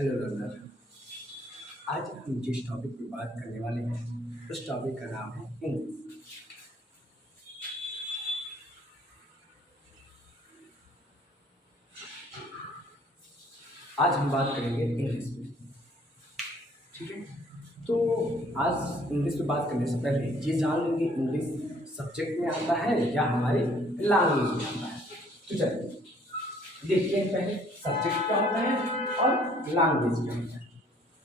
Hello learner. आज हम जिस टॉपिक पे बात करने वाले हैं उस टॉपिक का नाम है इंग्लिश। आज हम बात करेंगे इंग्लिश में, ठीक है। तो आज इंग्लिश पे बात करने से पहले ये जान लेंगे इंग्लिश सब्जेक्ट में आता है या हमारे लैंग्वेज में आता है। तो चलिए देखते हैं पहले सब्जेक्ट क्या होता है और लैंग्वेज क्या होता है।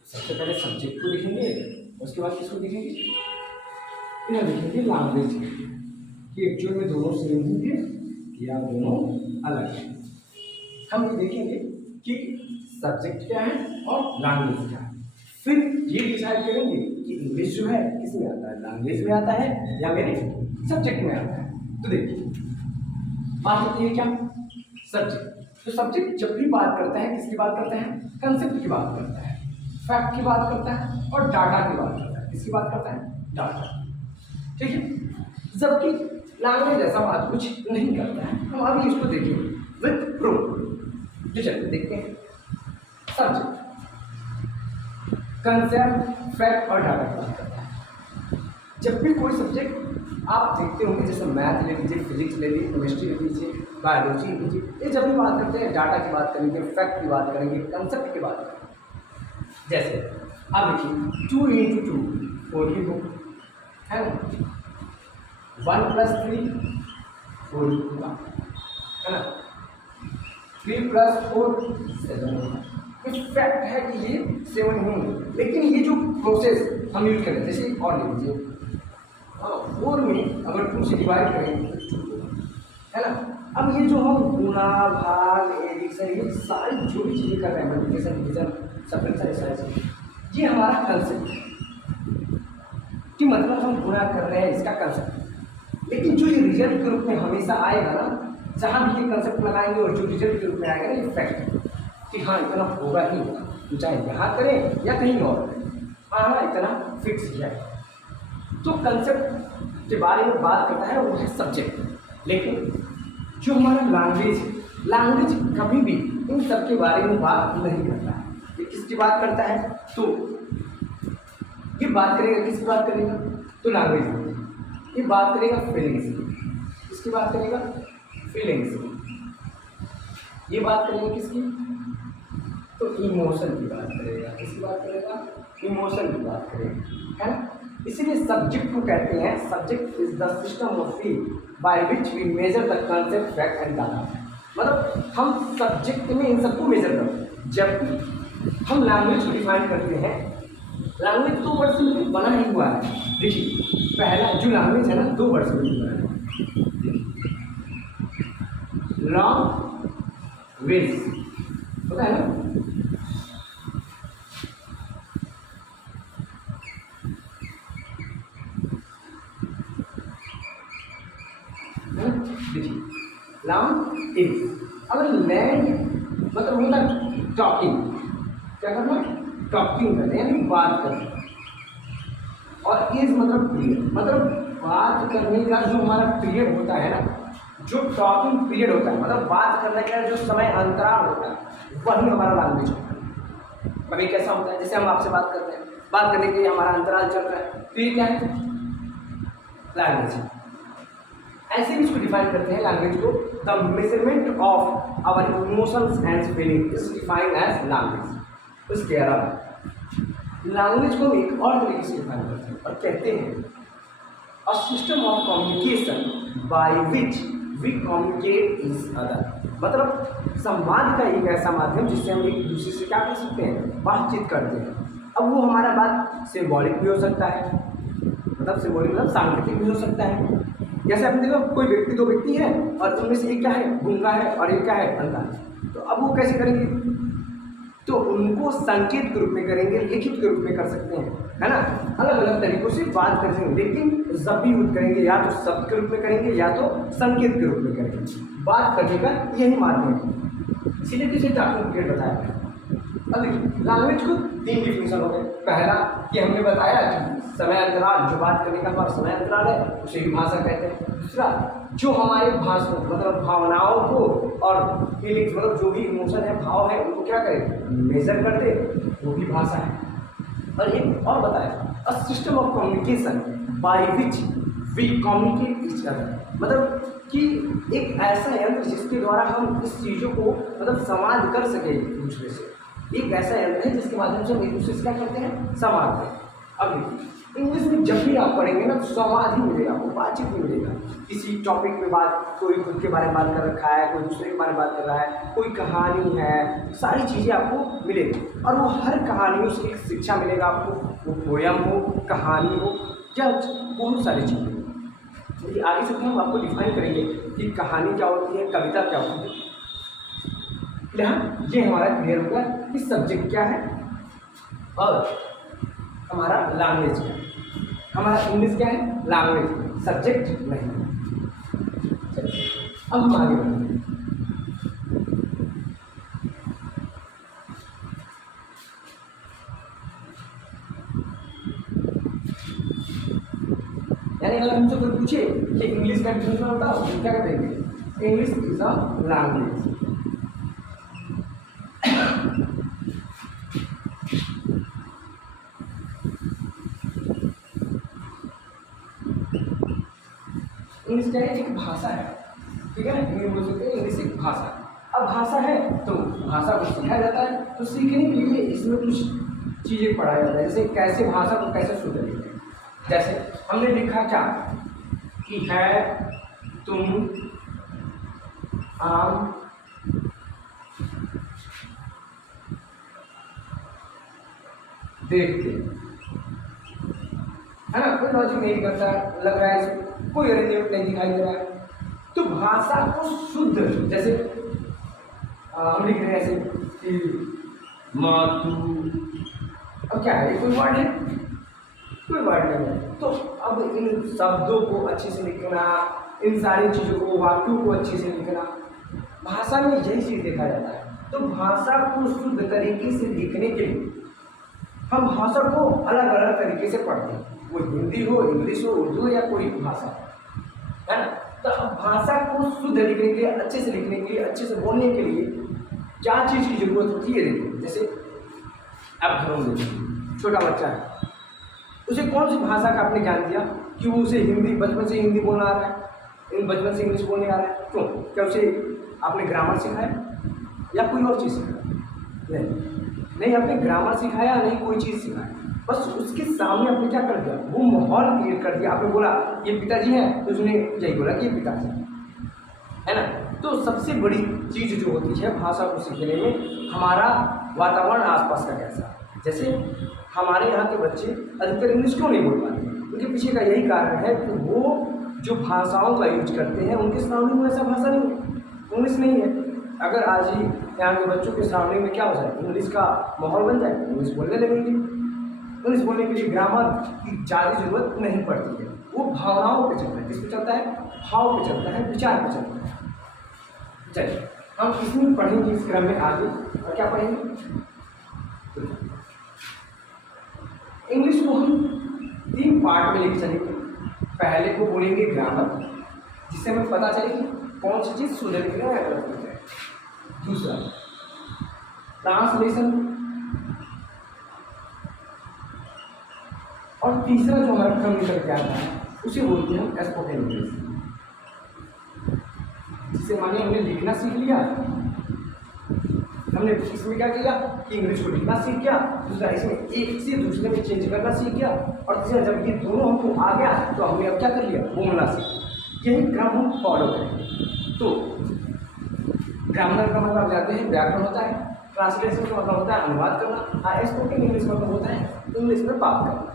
सबसे पहले सब्जेक्ट को लिखेंगे, उसके बाद किसको लिखेंगे, फिर लिखेंगे लैंग्वेज कि एक्चुअल में दोनों सेम होंगे या दोनों अलग हैं। हम ये देखेंगे कि सब्जेक्ट क्या है और लैंग्वेज क्या है, फिर ये डिसाइड करेंगे कि इंग्लिश जो है किसमें आता है, लैंग्वेज में आता है या मेरे सब्जेक्ट में आता है। तो देखिए बात होती है क्या, सब्जेक्ट। तो सब्जेक्ट जब भी बात करता है किसकी बात करता है, कंसेप्ट की बात करता है, फैक्ट की बात करता है और डाटा की बात करता है। किसकी बात करता है, डाटा, ठीक है। जबकि लैंग्वेज ऐसा बात कुछ नहीं करता है। हम अभी इसको देखेंगे विद प्रूफ। जो चलिए देखते हैं सब्जेक्ट कंसेप्ट फैक्ट और डाटा की बात करता है। जब भी कोई सब्जेक्ट आप देखते होंगे, जैसे मैथ ले लीजिए, फिजिक्स ले लीजिए, केमिस्ट्री ले लीजिए, बायोलॉजी ले लीजिए, ये जब भी बात करते हैं डाटा की बात करेंगे, फैक्ट की बात करेंगे, कंसेप्ट की बात करेंगे। जैसे अब देखिए 2 × 2 4 की बुक है ना, 1 + 3 4 होगा, है ना, 3 + 4 7 होगा। कुछ फैक्ट है कि ये 7 होंगे, लेकिन ये जो प्रोसेस हम यूज करें, जैसे और ले लीजिए 4 में अगर 2 से डिवाइड करेंगे तो 2 होगा, है ना। अब ये जो हम गुणा भाग एडिशन ये सारी जो भी चीज़ें कर रहे हैं, मल्टीप्लिकेशन डिवीजन सब्ट्रैक्शन सारी चीज़ें, ये हमारा कंसेप्ट है कि मतलब हम गुणा कर रहे हैं, इसका कंसेप्ट। लेकिन जो ये रिजल्ट के रूप में हमेशा आएगा ना, जहाँ भी ये कंसेप्ट लगाएंगे और जो रिजल्ट के रूप में आएगा ना, ये फैक्ट कि हाँ इतना होगा ही होगा, चाहे यहाँ करें या कहीं और करें, हाँ इतना फिक्स किया है। तो कंसेप्ट के बारे में बात करता है वो है सब्जेक्ट। लेकिन जो हमारा लैंग्वेज है, लैंग्वेज कभी भी इन सब के बारे में बात नहीं करता है। ये किसकी बात करता है, तो ये बात करेगा, किसकी बात करेगा, तो लैंग्वेज की। ये बात करेगा फीलिंग्स की, किसकी बात करेगा, फीलिंग्स की। ये बात करेगा किसकी, तो इमोशन की बात करेगा, किसकी बात करेगा, इमोशन की बात करेगा, है ना। इसीलिए सब्जेक्ट को कहते हैं, subject is the system of feel by which we measure the concept fact and data. मतलब हम सब्जेक्ट में इन सबको मेजर करते हैं। जब हम लैंग्वेज को डिफाइन करते हैं, लैंग्वेज 2 वर्ड से मिलकर बना ही हुआ है। देखिए पहला जो लैंग्वेज है ना 2 वर्ड से मिलकर बना है, लैंग्वेज पता है ना, लैंग्वेज। अगर लैंड मतलब होता टॉकिंग, क्या करना, टॉकिंग करना यानी बात करना, और इज मतलब पीरियड, मतलब बात करने का जो हमारा पीरियड होता है ना, जो टॉकिंग पीरियड होता है, मतलब बात करने का जो समय अंतराल होता है, वही हमारा लैंग्वेज होता है। कभी कैसा होता है, जैसे हम आपसे बात करते हैं, बात करने के लिए हमारा अंतराल चल रहा है, तो ये क्या है, लैंग्वेज। ऐसे भी इसको डिफाइन करते हैं लैंग्वेज को, the measurement of our emotions and feeling is defined as language. उसके अलावा लैंग्वेज को एक और तरीके से डिफाइन करते हैं और कहते हैं a system of communication by which we communicate each other. मतलब संवाद का एक ऐसा माध्यम जिससे हम एक दूसरे से क्या कर सकते हैं, बातचीत करते हैं। अब वो हमारा बात सिंबॉलिक भी हो सकता है, मतलब सिंबॉलिक मतलब सांकेतिक भी हो सकता है। जैसे आपने देखो कोई व्यक्ति, 2 व्यक्ति हैं और उनमें से एक क्या है, गूंगा है और एक क्या है, अंधा है। तो अब वो कैसे करेंगे, तो उनको संकेत के रूप में करेंगे, लिखित के रूप में कर सकते हैं, है ना। अलग अलग तरीकों से बात कर सकते हैं, लेकिन जब भी यूज करेंगे या तो शब्द के रूप में करेंगे या तो संकेत के रूप में करेंगे। बात करने का यही माध्यम है, इसीलिए किसी टॉकिंग पीरियड बताया गया। अब देखिए लैंग्वेज को 3 डिफिनेशन हो गए। पहला कि हमने बताया कि समय अंतराल, जो बात करने का हमारा समय अंतराल है उसे ही भाषा कहते हैं। दूसरा, जो हमारे भाषण मतलब भावनाओं को और फीलिंग्स मतलब जो भी इमोशन है, भाव है, उनको क्या करें, मेजर कर दे, वो भी भाषा है। और एक और बताया, a system of communication by which we communicate each other, मतलब कि एक ऐसा यंत्र जिसके द्वारा हम इस चीज़ों को मतलब संवाद कर सके एक दूसरे से। एक ऐसा यंत्र है जिसके माध्यम से हम एक दूसरे से क्या करते हैं, संवाद करते हैं। अब देखिए इंग्लिश में जब भी आप पढ़ेंगे ना तो संवाद ही मिलेगा, आपको बातचीत ही मिलेगा। किसी टॉपिक पे बात, कोई खुद के बारे में बात कर रखा है, कोई दूसरे के बारे में बात कर रहा है, कोई कहानी है, सारी चीज़ें आपको मिलेगी। और वो हर कहानियों से एक शिक्षा मिलेगा आपको, वो पोयम हो, कहानी हो, या बहुत सारी चीज़ें। चलिए आगे चलते हम आपको डिफाइन करेंगे कि कहानी क्या होती है, कविता क्या होती है। यहाँ ये हमारा क्लियर होगा कि सब्जेक्ट क्या है और हमारा लैंग्वेज क्या है। हमारा इंग्लिश क्या है, लैंग्वेज, सब्जेक्ट नहीं। चलिए अब हम आगे बढ़ते हैं। यानी अगर हमसे कोई पूछे कि इंग्लिश का डिफिनेशन बताओ तो क्या कहेंगे, English is a language. English क्या है, एक भाषा है, ठीक है ना, इंग्लिश बोल सकते हैं, इंग्लिश एक भाषा है। अब भाषा है तो भाषा को सीखा जाता है, तो सीखने के लिए इसमें कुछ चीज़ें पढ़ाया जाता है, जैसे कैसे भाषा को कैसे सुधरते हैं। जैसे हमने लिखा क्या कि है, तुम, आम, देखते, है ना, कोई लॉजिक नहीं करता, लग रहा है इसमें कोई अरेंजमेंट नहीं दिखाई दे रहा है। तो भाषा को शुद्ध, जैसे हम लिख रहे हैं ऐसे कि मातु, अब क्या है, कोई वर्ड है, कोई वर्ड नहीं है। तो अब इन शब्दों को अच्छे से लिखना, इन सारी चीज़ों को, वाक्यों को अच्छे से लिखना, भाषा में यही चीज़ देखा जाता है। तो भाषा को शुद्ध तरीके से लिखने के लिए हम भाषा को अलग अलग तरीके से पढ़ते हैं, वो हिंदी हो, इंग्लिश हो, उर्दू या कोई भाषा, है ना। तो अब भाषा को शुद्ध लिखने के लिए, अच्छे से लिखने के लिए, अच्छे से बोलने के लिए क्या चीज़ की जरूरत होती है, देखिए जैसे अब घरों में छोटा बच्चा है, उसे कौन सी भाषा का आपने ज्ञान दिया कि वो उसे हिंदी, बचपन से हिंदी बोलना आ रहा है, बचपन से इंग्लिश बोलने आ रहा है, क्यों, क्या उसे आपने ग्रामर सिखाया या कोई और चीज़ सिखाया, नहीं आपने ग्रामर सिखाया, नहीं कोई चीज़ सिखाया, बस उसके सामने आपने क्या कर दिया, वो माहौल क्रिएट कर दिया। आपने बोला ये पिताजी हैं तो उसने यही बोला कि ये पिताजी है ना। तो सबसे बड़ी चीज़ जो होती है भाषा को सीखने में, हमारा वातावरण आसपास का कैसा है। जैसे हमारे यहाँ के बच्चे अधिकतर इंग्लिश क्यों नहीं बोल पाते, उनके पीछे का यही कारण है कि वो जो भाषाओं का यूज करते हैं उनके सराउंडिंग में ऐसा भाषा नहीं है, इंग्लिश नहीं है। अगर आज ही यहाँ के बच्चों के सराउंडिंग में क्या हो जाए, इंग्लिश का माहौल बन जाए, इंग्लिश बोलने लगेंगे। इंग्लिश बोलने के लिए ग्रामर की ज़्यादा जरूरत नहीं पड़ती है, वो भावनाओं पे चलता है, किस पे चलता है, भाव पे चलता है, विचार पे चलता है। चलिए हम इसमें पढ़ेंगे इस क्रम में आगे, और क्या पढ़ेंगे, इंग्लिश को हम 3 पार्ट में लेके चलेंगे। पहले को बोलेंगे ग्रामर, जिससे हमें पता चले कि कौन सी चीज़ शुद्ध लिखना है या गलत लिखना है। दूसरा ट्रांसलेशन, और तीसरा जो हमारा क्रम निकल के आता है उसे बोलते हैं हम स्पोकन इंग्लिश। जिससे मानिए हमने लिखना सीख लिया, हमने इसमें क्या किया कि इंग्लिश को लिखना सीख गया, दूसरा इसमें एक से दूसरे में चेंज करना सीख गया, और तीसरा जब ये दोनों हमको आ गया तो हमने अब क्या कर लिया, बोलना सीख लिया। यही क्रम हम फॉलो करेंगे। तो ग्रामर का मतलब जानते हैं व्याकरण होता है, ट्रांसलेशन का मतलब होता है अनुवाद करना, स्पोकन इंग्लिश का मतलब होता है इंग्लिश में बात करना।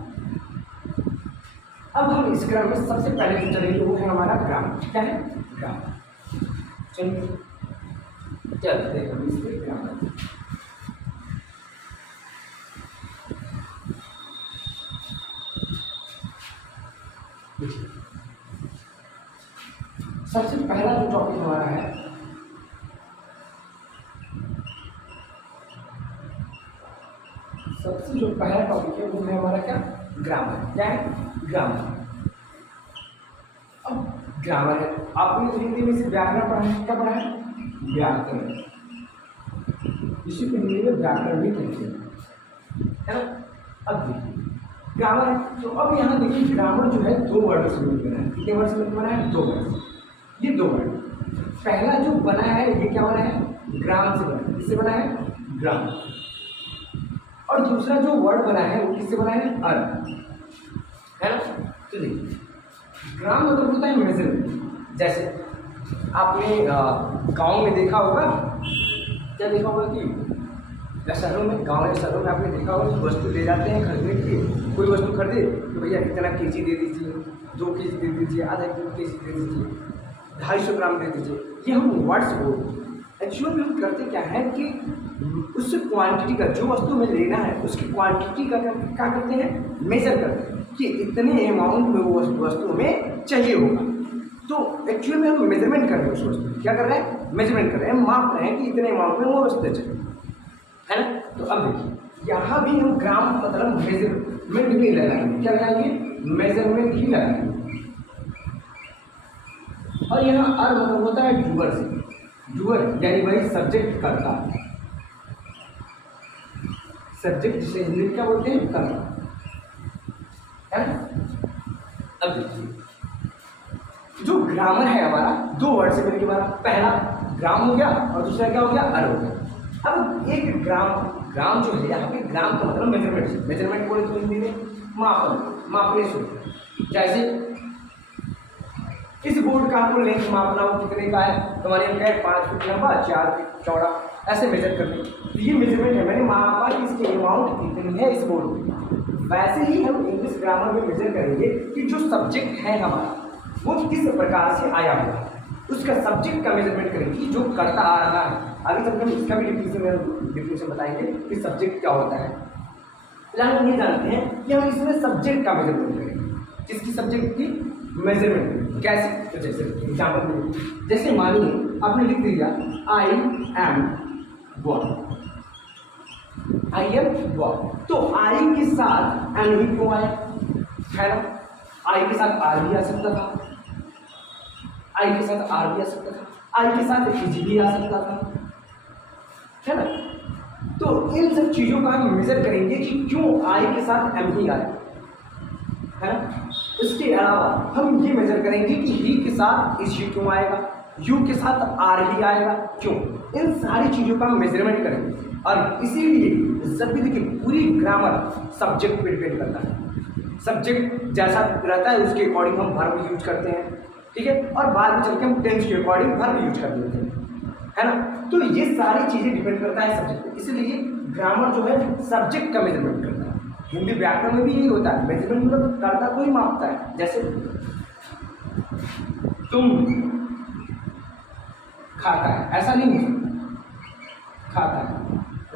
अब हम इस क्रम में सबसे पहले जो चलेंगे वो है हमारा ग्रामर। क्या है, ग्रामर। चलिए चलते हैं हम इसके ग्रामर। सबसे पहला जो टॉपिक हमारा है सबसे जो पहला टॉपिक है वो है हमारा क्या, ग्रामर। क्या है, ग्रामर। अब ग्रामर है, आपने हिंदी में से व्याकरण पढ़ा है, क्या पढ़ा है, व्याकरण, इसी को हिंदी में व्याकरण भी कहते हैं, है ना। अब देखिए ग्रामर है, तो अब यहाँ देखिए ग्रामर जो है दो वर्ड से मिलकर बना है। कितने वर्ड से मिलकर बना है, दो वर्ड। ये दो वर्ड, पहला जो बना है ये क्या बना है, ग्राम से बना है। किससे बना है, ग्राम। और दूसरा जो वर्ड बना है वो किससे बना है, अर्थ, है ना। तो देखिए ग्राम मतलब होता है मेजरमेंट। जैसे आपने गांव में देखा होगा, क्या देखा होगा कि शहरों में, गांव या शहरों में आपने देखा होगा कि वस्तु ले जाते हैं खरीदने के लिए। कोई वस्तु खरीदे तो भैया इतना केजी दे दीजिए, 2 केजी दे दीजिए, आधा केजी दे दीजिए, 250 ग्राम दे दीजिए। ये हम वर्ड्स बोलते। एक्चुअली में हम करते क्या है कि उस क्वांटिटी का, जो वस्तु हमें लेना है उसकी क्वांटिटी का क्या करते हैं, मेजर करते हैं कि इतने अमाउंट में वो वस्तु हमें चाहिए होगा। तो एक्चुअली में हम मेजरमेंट कर रहे हैं उस वस्तु, क्या कर रहे हैं, मेजरमेंट कर रहे हैं, माप रहे हैं कि इतने अमाउंट में वो वस्तु चाहिए, है ना। तो अब देखिए यहाँ भी हम ग्राम मतलब मेजरमेंट ही लगाएंगे। क्या लगाएंगे, मेजरमेंट ही लगाएंगे। और यहाँ अर्थ मतलब होता है डूअर से, डूअर यानी वही सब्जेक्ट करता, सब्जेक्ट जिसे हिंदी में क्या बोलते हैं, करता, है ना। अब देखिए जो ग्रामर है हमारा दो वर्ड से मिलकर हमारा, पहला ग्राम हो गया और दूसरा क्या हो गया, अर्थ हो गया। अब एक ग्राम जो है यहाँ पे, ग्राम का मतलब मेजरमेंट, मेजरमेंट बोले तो हिंदी में मापन, मापने से। जैसे इस बोर्ड का आपको लेंथ मापना हो कितने का है, तो हमारे यहाँ है 5 फीट लंबा, 4 फीट चौड़ा, ऐसे मेजर करने। तो ये मेजरमेंट है, मैंने मापा कि इसकी अमाउंट कितनी है इस बोर्ड में। वैसे ही हम इंग्लिश ग्रामर में मेजर करेंगे कि जो सब्जेक्ट है हमारा वो किस प्रकार से आया हुआ है, उसका सब्जेक्ट का मेजरमेंट करेंगे कि जो करता आ रहा है। आगे चलकर हम इसका भी डिफिनेशन बताएंगे कि सब्जेक्ट क्या होता है। फिलहाल हम ये जानते हैं कि हम इसमें सब्जेक्ट का मेजरमेंट करेंगे, किसकी, सब्जेक्ट की मेजरमेंट। कैसे, तो जैसे एग्जाम्पल में, जैसे मानिए आपने लिख दिया I am boy, I am boy, तो आई के साथ एम ही क्यों आया, है ना। आई के साथ आर भी आ सकता था, आई के साथ आर भी आ सकता था, आई के साथ इज भी आ सकता था, है ना। तो इन सब चीज़ों का हम मेजर करेंगे कि क्यों आई के साथ एम ही आया, है ना। इसके अलावा हम ये मेजर करेंगे कि ही के साथ इज ही क्यों आएगा, यू के साथ आर ही आएगा, क्यों। इन सारी चीज़ों का हम मेजरमेंट करेंगे। और इसीलिए जब भी देखिए पूरी ग्रामर सब्जेक्ट पे डिपेंड करता है। सब्जेक्ट जैसा रहता है उसके अकॉर्डिंग हम वर्ब यूज करते हैं, ठीक है। और बाद में चल के हम टेंस के अकॉर्डिंग वर्ब यूज कर देते हैं, है ना। तो ये सारी चीज़ें डिपेंड करता है सब्जेक्ट पे। इसलिए ग्रामर जो है सब्जेक्ट का मेजरमेंट करता है। हिंदी व्याकरण में भी यही होता है, मेजरमेंट मतलब करता कोई मापता है। जैसे तुम खाता है, ऐसा नहीं है, खाता है,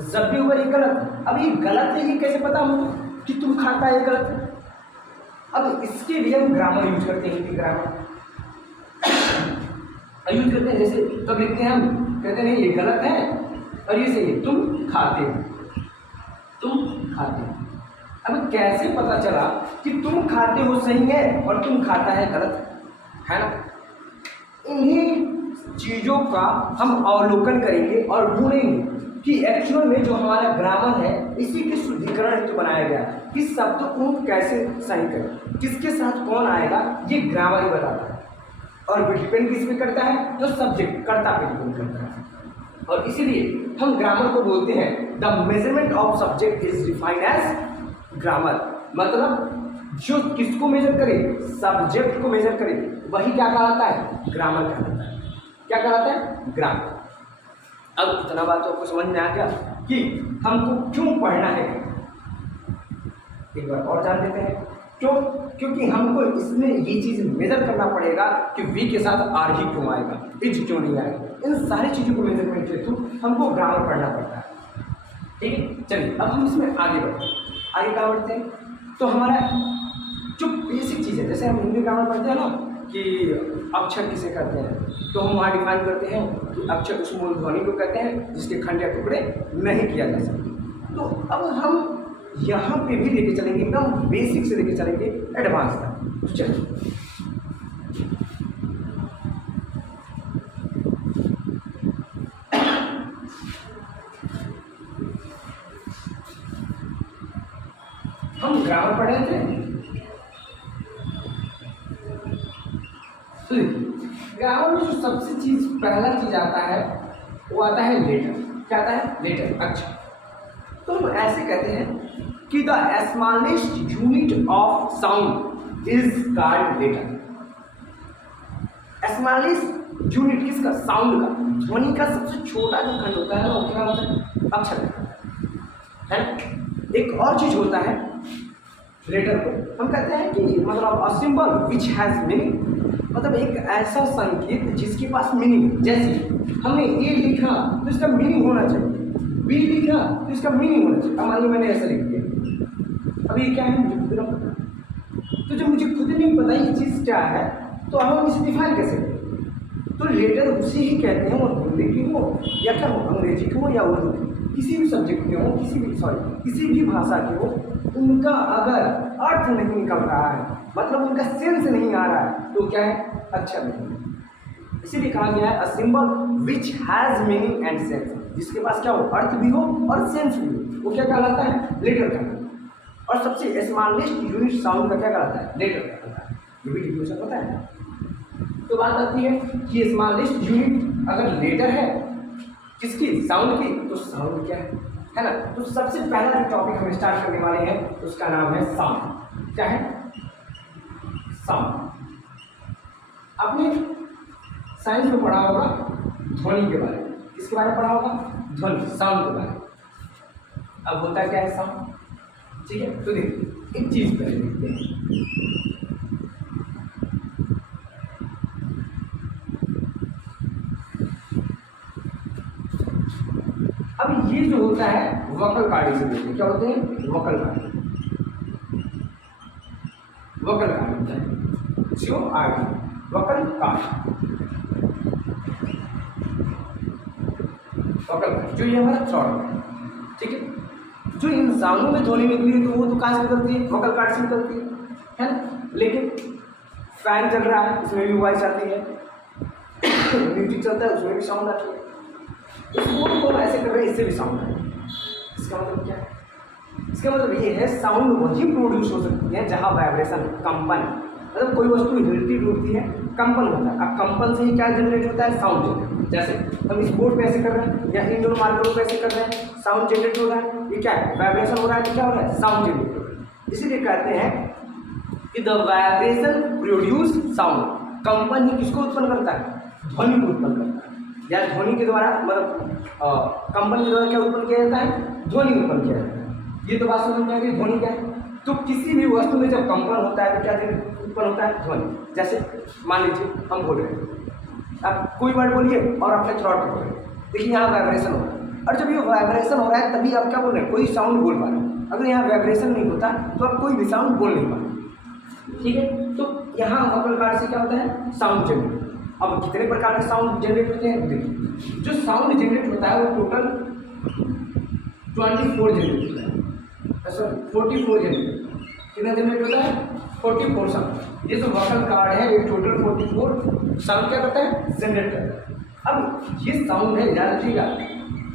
जब भी हुआ ये गलत। अब ये गलत है, ये कैसे पता होगा कि तुम खाता है, ये गलत है। अब इसके लिए हम ग्रामर यूज करते हैं, हिंदी ग्रामर यूज करते हैं। जैसे तब लिखते हैं हम, कहते हैं ये गलत है और ये सही है, तुम खाते हो, तुम खाते हो। अब कैसे पता चला कि तुम खाते हो सही है और तुम खाता है गलत, है ना। इन्हीं चीज़ों का हम अवलोकन करेंगे और ढूंढेंगे कि एक्चुअल में जो हमारा ग्रामर है इसी के शुद्धिकरण हेतु बनाया गया है कि शब्द को कैसे सही करें, किसके साथ कौन आएगा, ये ग्रामर ही बताता है। और डिपेंड किस पे करता है, जो सब्जेक्ट कर्ता पे डिपेंड करता है। और इसीलिए हम ग्रामर को बोलते हैं the measurement of subject is defined as grammar. मतलब जो किसको मेजर करे, सब्जेक्ट को मेजर करे, वही क्या कहलाता है, ग्रामर कहलाता है। क्या कहलाता है, ग्रामर। अब इतना बात तो आपको समझ में आ गया कि हमको क्यों पढ़ना है। एक बार और जान लेते हैं क्यों, क्योंकि हमको इसमें ये चीज़ मेजर करना पड़ेगा कि वी के साथ आर ही क्यों आएगा, इज क्यों नहीं आएगा। इन सारी चीज़ों को मेजरमेंट के थ्रू हमको ग्रामर पढ़ना पड़ता है, ठीक है। चलिए अब हम इसमें आगे बढ़ते हैं। आगे क्या बढ़ते हैं, तो हमारा जो बेसिक चीज़ है, जैसे हम हिंदी ग्रामर पढ़ते हैं ना कि अक्षर किसे कहते हैं, तो हम वहाँ डिफाइन करते हैं कि अक्षर उस मूल ध्वनि को कहते हैं जिसके खंड या टुकड़े नहीं किया जा सकते। तो अब हम यहाँ पे भी लेके चलेंगे, एकदम बेसिक से लेके चलेंगे एडवांस तक। तो चलिए हम ग्रामर पढ़े थे, तो ग्रामर में जो सबसे पहला चीज आता है वो आता है लेटर। क्या आता है? लेटर, अक्षर। तो हम ऐसे कहते हैं कि the smallest unit of sound is called letter. Smallest unit किसका? साउंड का, ध्वनि का सबसे छोटा जो खंड होता है ना, वो क्या होता है? अक्षर है। एक और चीज होता है लेटर को हम कहते हैं कि मतलब a symbol which has meaning, मतलब एक ऐसा संकेत जिसके पास मीनिंग। जैसे हमने ए लिखा तो इसका मीनिंग होना चाहिए, बी लिखा तो इसका मीनिंग होना चाहिए। मान लो मैंने ऐसा लिख दिया, अब ये क्या है मुझे खुद ना पता, तो जब मुझे खुद नहीं पता ये चीज़ क्या है तो हम इसे डिफाइन कैसे करें? तो लेटर उसे ही कहते हैं, वो हिंदी की हो या क्या हो, अंग्रेजी की हो या उर्दू की, किसी भी सब्जेक्ट के हो, किसी भी भाषा के हो, उनका अगर अर्थ नहीं निकल रहा है, मतलब उनका सेंस नहीं आ रहा है, तो क्या है? अक्षर नहीं। इसीलिए कहा गया है a symbol which has meaning and sense, जिसके पास क्या हो? अर्थ भी हो और सेंस भी हो, वो क्या कहलाता है? लेटर कहलाता है। और सबसे स्मॉलेस्ट यूनिट साउंड का क्या कहलाता है? लेटर कहलाता है। ये भी डिफिनेशन पता है। तो बात आती है कि स्मॉलेस्ट यूनिट अगर लेटर है किसकी? साउंड की, तो साउंड क्या है ना? तो सबसे पहला जो टॉपिक हम स्टार्ट करने वाले हैं उसका नाम है साउंड। क्या है? साउंड। आपने साइंस में पढ़ा होगा ध्वनि के बारे में। किसके बारे में पढ़ा होगा? ध्वनि, साउंड के बारे में। अब होता क्या है साउंड? ठीक है, तो देखिए एक चीज पहले देखते हैं। अब ये जो होता है वोकल कॉर्ड से बोलते हैं। क्या होते हैं? Vocal cord. वोकल कॉर्ड होता है CORD, vocal cord. Vocal cord जो ये हमारा थ्रोट है, ठीक है। जो इंसानों में ध्वनि निकली है तो वो तो कहाँ से निकलती है? वोकल कॉर्ड से निकलती है ना। लेकिन फैन चल रहा है उसमें भी वॉइस आती है, म्यूजिक चलता है उसमें भी साउंड आती है। इसको तो ऐसे कर रहे हैं, इससे भी साउंड है। इसका मतलब क्या है? इसका मतलब ये है साउंड वही प्रोड्यूस हो सकती है जहाँ वाइब्रेशन, कंपन, मतलब कोई वस्तु हिलती डुलती है, कंपन होता है। अब कंपन से ही क्या जनरेट होता है? Sound generate. जैसे हम इस बोर्ड पे ऐसे कर रहे हैं या इन दोनों मार्करों पे ऐसे कर रहे हैं, साउंड जनरेट हो रहा है। ये क्या है? वाइब्रेशन हो रहा है। तो क्या हो रहा है? साउंड जनरेट हो रहा है। इसीलिए कहते हैं कि द वाइब्रेशन प्रोड्यूस साउंड। कंपन ही किसको उत्पन्न करता है? ध्वनि को उत्पन्न करता है। या ध्वनि के द्वारा मतलब कंपन के द्वारा क्या उत्पन्न किया जाता है? ध्वनि उत्पन्न किया जाता है। ये तो बात समझ में आ गई ध्वनि क्या है। तो किसी भी वस्तु में जब कंपन होता है तो क्या उत्पन्न होता है? ध्वनि। जैसे मान लीजिए हम बोल रहे हैं, आप कोई वर्ड बोलिए और अपने थ्रोट पे बोलिए, देखिए यहाँ वाइब्रेशन हो रहा है। और जब ये वाइब्रेशन हो रहा है तभी आप क्या बोल रहे हैं? कोई साउंड बोल पा रहे हैं। अगर यहाँ वाइब्रेशन नहीं होता तो आप कोई भी साउंड बोल नहीं पाते, ठीक है। तो यहाँ वोकल कॉर्ड से क्या होता है? Sound generate. अब कितने प्रकार के साउंड जनरेट होते हैं? देखिए जो साउंड जनरेट होता है वो टोटल 24 जनरेट होता है, सॉरी 44 जनरेट। कितना जनरेट होता है? 44 साउंड। ये जो वोकल कॉर्ड है ये टोटल 44 साउंड क्या करता है? जनरेट करता है। अब ये साउंड है, याद रखिएगा,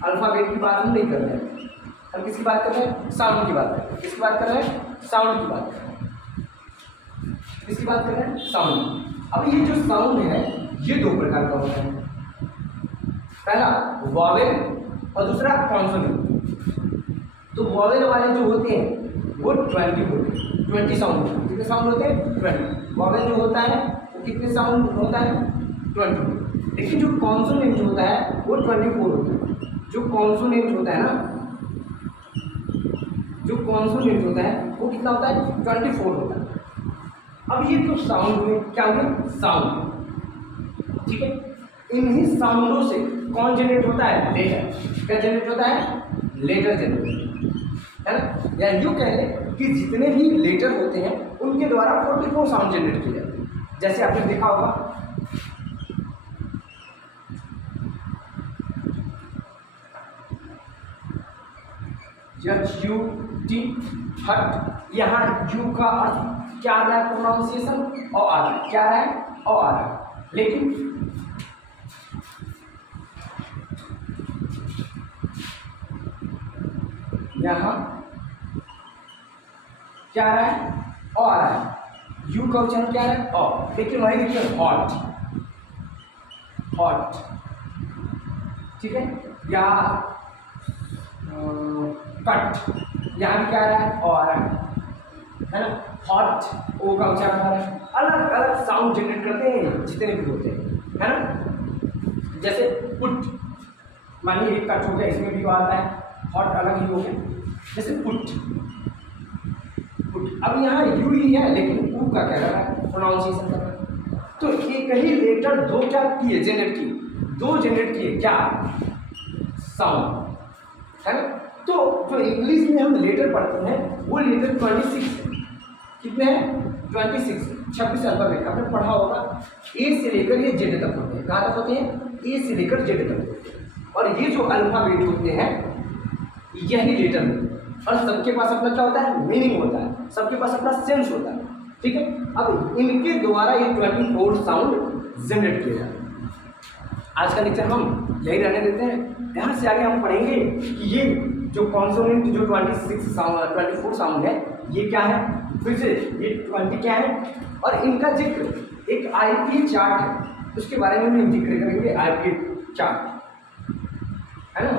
अल्फाबेट की बात हम नहीं कर रहे हैं, हम किसकी बात कर रहे हैं? साउंड की बात कर रहे हैं। किसकी बात कर रहे हैं? साउंड की बात कर रहे हैं। किसकी बात कर रहे हैं? साउंड। अब ये जो साउंड है ये दो प्रकार का होता है, पहला वॉवेल और दूसरा कॉन्सोनेंट। तो वॉवेल वाले जो होते हैं वो 20 होते हैं, 20 साउंड होते हैं। कितने साउंड होते हैं? 20। वॉवेल जो होता है वो कितने साउंड होता है? 20। लेकिन जो कॉन्सोनेंट होता है वो 24 होता है। जो कॉन्सोनेंट होता है ना, जो कॉन्सोनेंट होता है वो कितना होता है? 24 होता है। अब ये तो साउंड में क्या हो गया? साउंड, ठीक है। इन्हीं साउंडों से कौन जनरेट होता है? लेटर। क्या जनरेट होता है? लेटर जनरेट, है ना। या यूँ कह लें कि जितने भी लेटर होते हैं उनके द्वारा 44 साउंड जनरेट किए जाते हैं। जैसे आपने देखा होगा HU टी, हट। यहाँ यू का अर्थ क्या आ रहा है, प्रोनाउंसिएशन ओ आ रहा है, क्या आ रहा है, ओ आ रहा है, लेकिन यहाँ क्या आ रहा है, ओ आ रहा है। यू का उच्चारण क्या आ रहा है, ओ, लेकिन वही देखिए हॉट, हॉट, ठीक है। या कट, यहाँ भी क्या आ रहा है, ओ आ रहा है ना। हॉट, ओ का उच्चारण आ रहा है। अलग अलग साउंड जनरेट करते हैं जितने भी होते हैं, है ना। जैसे पुट, मानिए एक कट हो गया, इसमें भी आता है, हॉट अलग ही हो गया। जैसे पुट, पुट, अब यहाँ यू ही है लेकिन ऊ का क्या कर रहा है, प्रोनाउंसिएशन कर रहा है। तो एक ही लेटर दो क्या किए, जनरेट किए, दो जनरेट किए, क्या, साउंड, है ना। तो जो इंग्लिश में हम लेटर पढ़ते हैं वो लेटर 26 है। कितने हैं, 26, 26 अल्फाबेट आपने पढ़ा होगा। ए से लेकर ये जेड तक होते हैं, कहाँ तक होते हैं, ए से लेकर जेड तक होते हैं। और ये जो अल्फाबेट होते हैं यही लेटर होते हैं, और सबके पास अपना क्या होता है, मीनिंग होता है, सबके पास अपना सेंस होता है, ठीक है। अब इनके द्वारा ये 24 साउंड जनरेट किए जाते हैं। आज का लेक्चर हम यही रहने देते हैं। यहाँ से आगे हम पढ़ेंगे कि ये जो कॉन्सोनेंट जो 24 साउंड है ये क्या है, फिर से ये 20 क्या है, और इनका जिक्र एक IPA चार्ट है, उसके बारे में हम जिक्र करेंगे। IPA चार्ट है ना,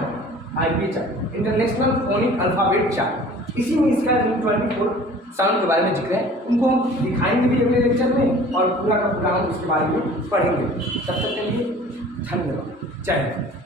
IPA chart, international phonic alphabet chart, इसी में इसका 24 साउंड के बारे में जिक्र है। उनको हम दिखाएंगे भी अगले लेक्चर में, और पूरा का पूरा हम उसके बारे में पढ़ेंगे। तब तक के लिए धन्यवाद, जय हिंद।